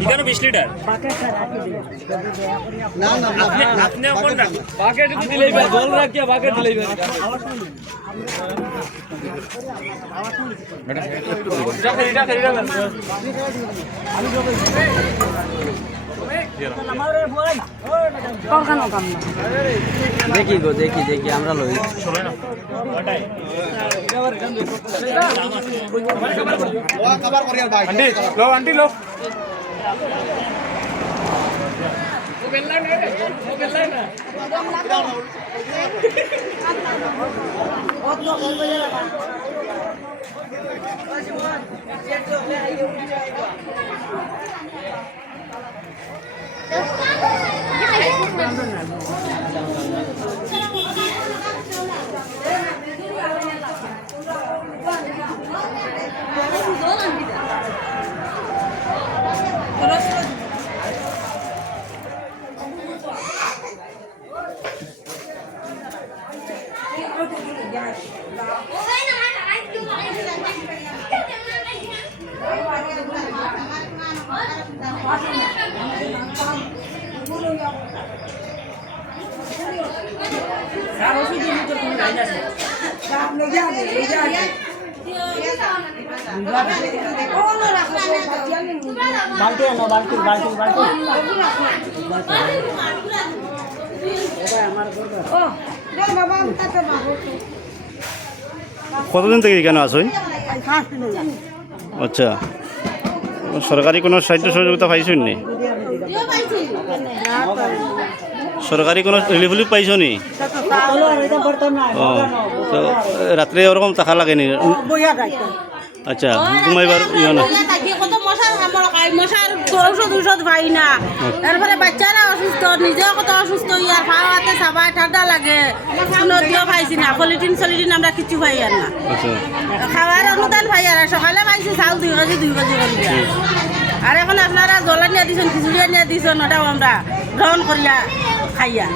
এখানে বিশ লিটার? না না আপনি আপনিও কোনটা বাকেট দিলেই জল রাখিয়া বাকেট দিলেই ভাই কখনো কাম না দেখি গো দেখি দেখি আমরা লই। ওটাই কভার করি আর ভাই লো আন্টি লো বালতি আনো বালতি বালতি বালতি ও দেখ বাবা তাতে বাবু কতদিন থেকে এখানে যান আচ্ছা। সরকারি কোনো সাহায্য সহযোগিতা পাইছেন নি? সরকারি কোনো রিলিফ উলিফ পাইছ নি? তো রাত্রে ওরকম টাকা লাগেনি। আচ্ছা ঘুমাইবার ইয়ে না মশার মশার ঔষধ ঔষধ পাই না। তারপরে বাচ্চারা অসুস্থ নিজেও কত অসুস্থ ইয়ার খাওয়াতে সাবাই ঠান্ডা লাগে। নদীও পাইছি না? পলিটিন সলিটিন আমরা কিছু পাই আর না। আচ্ছা। খাওয়ার অনুদান পাই আর সকালে পাইছি চাউল দুই কেজি দুই কেজি করে আর এখন আপনারা জলা নিয়ে দিছেন খিচুড়ি নিয়ে দিছেন ওটাও আমরা গ্রহণ করিয়া খাইয়া